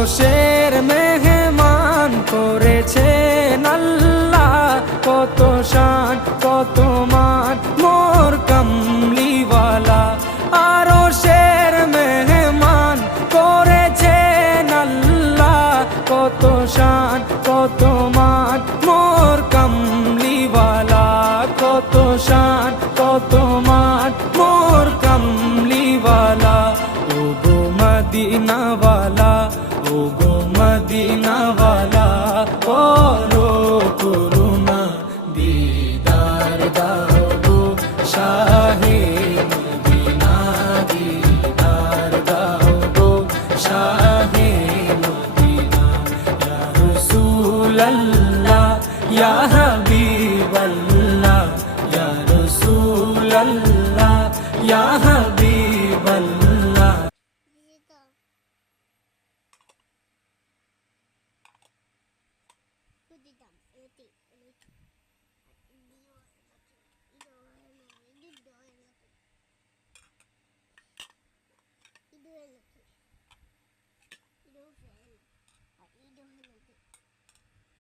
আরশের মেহমান করেছেন আল্লাহ, কত শান কত মান মোর কামলিওয়ালা। আরশের মেহমান করেছেন আল্লাহ, কত শান কত মান মোর কামলিওয়ালা, কত শান কত মান মোর কামলিওয়ালা। ও গো মদিনাওয়ালা, ও গো মদিনাওয়ালা, করো করুণা দিদার দাও গো শাহে মদিনা, দিদার দাও গো শাহে মদিনা। ইয়া রাসূলাল্লাহ ইয়া হাবিবাল্লাহ, ইয়া রাসূলাল্লাহ ইয়া হাবিবাল্লাহ। Put it down.